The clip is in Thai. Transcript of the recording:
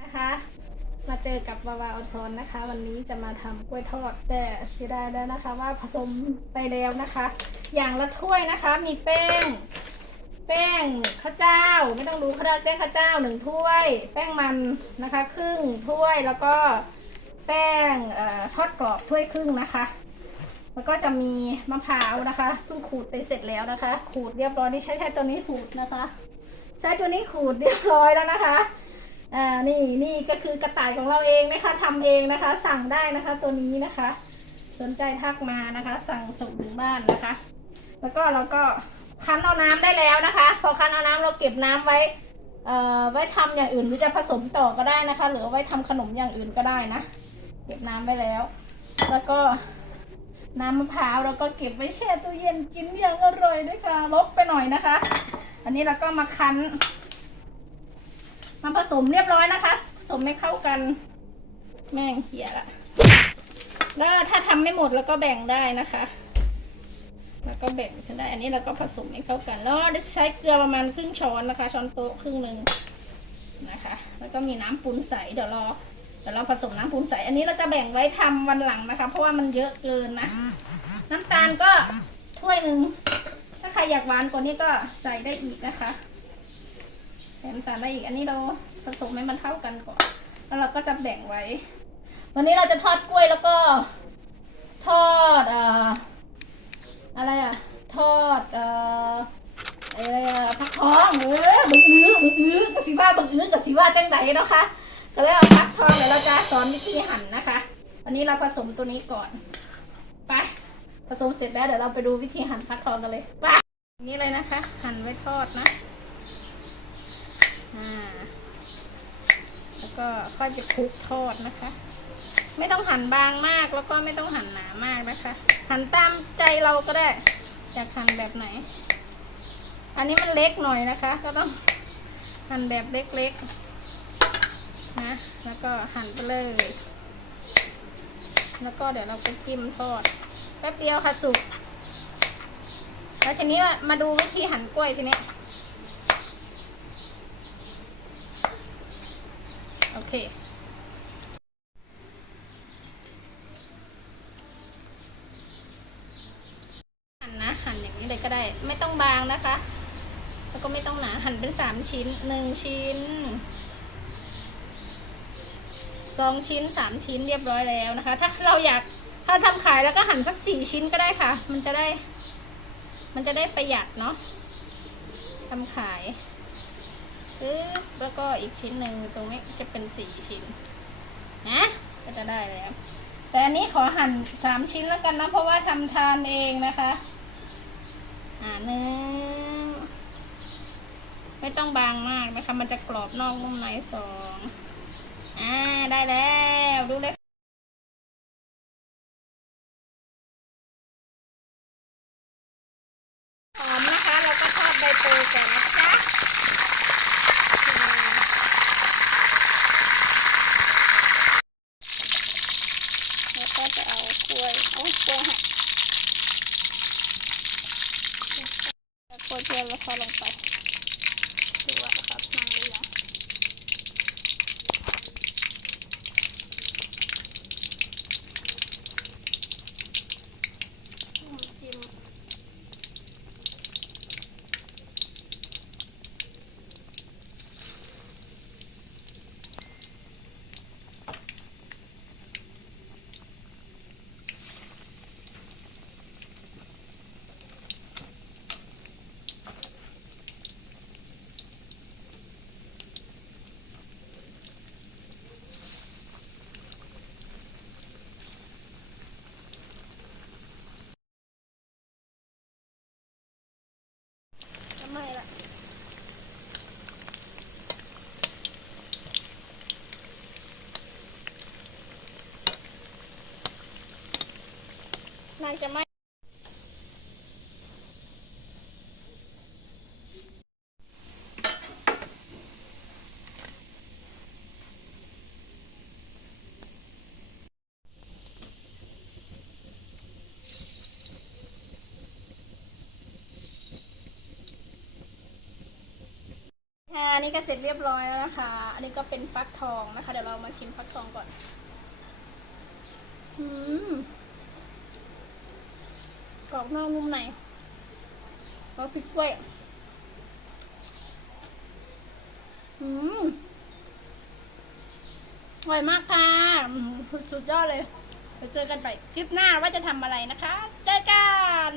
นะคะมาเจอกับวาวาออนซอนนะคะวันนี้จะมาทำกล้วยทอด แต่เสียดายแล้วนะคะว่าผสมไปแล้วนะคะ อย่างละถ้วยนะคะ มีแป้ง แป้งข้าวเจ้าไม่ต้องรู้ข้าวเจ้าแจ้งข้าวเจ้าหนึ่งถ้วย แป้งมันนะคะ ครึ่งถ้วยแล้วก็แป้งอทอดกรอบถ้วยครึ่งนะคะ แล้วก็จะมีมะพร้าวนะคะเพิ่งขูดไปเสร็จแล้วนะคะ ขูดเรียบร้อยนี่ใช้แค่ตัวนี้ขูดนะคะ ใช้ตัวนี้ขูดเรียบร้อยแล้วนะคะอ่านี่นี่ก็คือกระต่ายของเราเองนะคะทำเองนะคะ สั่งได้นะคะตัวนี้นะคะ สนใจทักมานะคะ สั่งส่งถึงบ้านนะคะ แล้วก็เราก็คั้นเอาน้ำได้แล้วนะคะ พอคั้นเอาน้ำเราเก็บน้ำไว้เอ่อไว้ทำอย่างอื่นหรือจะผสมต่อก็ได้นะคะ หรือไว้ทำขนมอย่างอื่นก็ได้นะ เก็บน้ำไว้แล้ว แล้วก็น้ำมะพร้าวเราก็เก็บไว้แช่ตู้เย็นกินอย่างอร่อยด้วยค่ะลบไปหน่อยนะคะ อันนี้เราก็มาคั้นมาผสมเรียบร้อยนะคะ ผสมไม่เข้ากัน แม่งเหียละแล้วถ้าทำไม่หมดแล้วก็แบ่งได้นะคะ แล้วก็แบ่งกันได้อันนี้เราก็ผสมให้เข้ากัน แล้วจะใช้เกลือประมาณครึ่งช้อนนะคะ ช้อนโต๊ะครึ่งหนึ่งนะคะ แล้วก็มีน้ำปูนใสเดี๋ยวรอเดี๋ยวเราผสมน้ำปูนใส อันนี้เราจะแบ่งไว้ทำวันหลังนะคะ เพราะว่ามันเยอะเกินนะ น้ำตาลก็ถ้วยหนึ่งถ้าใครอยากหวานกว่านี้ก็ใส่ได้อีกนะคะใส่น้ำตาลได้อีกอันนี้เราผสมให้มันเท่ากันก่อน แล้วเราก็จะแบ่งไว้ วันนี้เราจะทอดกล้วยแล้วก็ทอดเอ่ออะไรอะ ทอดเอ่อเอ่อฟักทองเออบึกอื้อบึกอื้อกับสิว่าบึกอื้อ กับสิว่าจังไดเนะคะก็เลยเอาฟักทองเดี๋ยวเราจะสอนวิธีหั่นนะคะวันนี้เราผสมตัวนี้ก่อนไปผสมเสร็จแล้วเดี๋ยวเราไปดูวิธีหั่นฟักทองกันเลยไปนี้เลยนะคะ หั่นไว้ทอดนะอ่าแล้วก็ค่อยไปคลุกทอดนะคะ ไม่ต้องหั่นบางมากแล้วก็ไม่ต้องหั่นหนามากนะคะ หั่นตามใจเราก็ได้อยากหั่นแบบไหน อันนี้มันเล็กหน่อยนะคะ ก็ต้องหั่นแบบเล็กๆ นะ แล้วก็หั่นไปเลย แล้วก็เดี๋ยวเราไปจิ้มทอด แป๊บเดียวค่ะสุก แล้วทีนี้มาดูวิธีหั่นกล้วยทีนี้ โอเคหั่นนะหั่นอย่างนี้เลยก็ได้ไม่ต้องบางนะคะ แล้วก็ไม่ต้องหนาหั่นเป็นสามชิ้นหนึ่งชิ้น สองชิ้นสามชิ้นเรียบร้อยแล้วนะคะ ถ้าเราอยากถ้าทำขายแล้วก็หั่นสักสี่ชิ้นก็ได้ค่ะ มันจะได้ มันจะได้ประหยัดเนาะทำขายปึ๊บแล้วก็อีกชิ้นหนึ่งตรงนี้จะเป็นสี่ชิ้นนะก็จะได้แล้ว แต่อันนี้ขอหั่นสามชิ้นแล้วกันนะเพราะว่าทำทานเองนะคะ อ่าหนึ่งไม่ต้องบางมากนะคะ มันจะกรอบนอกนุ่มในสอง ได้แล้วดูเลยหอมนะคะ เราก็ทอดใบเตยก่นนะคะแล้วก็จะเอากล้วยโอ้กล้วยหักล้วกล้วยเทียมแล้วก็ลงไปดูว่าครับ มันจะไม่อันนี้ก็เสร็จเรียบร้อยแล้วนะคะ อันนี้ก็เป็นฟักทองนะคะ เดี๋ยวเรามาชิมฟักทองก่อน อืม กรอบนอกนุ่มในเราติดกล้วยอืมอร่อยมากค่ะ สุดยอดเลยไปเจอกันใหม่คลิปหน้าว่าจะทำอะไรนะคะ เจอกัน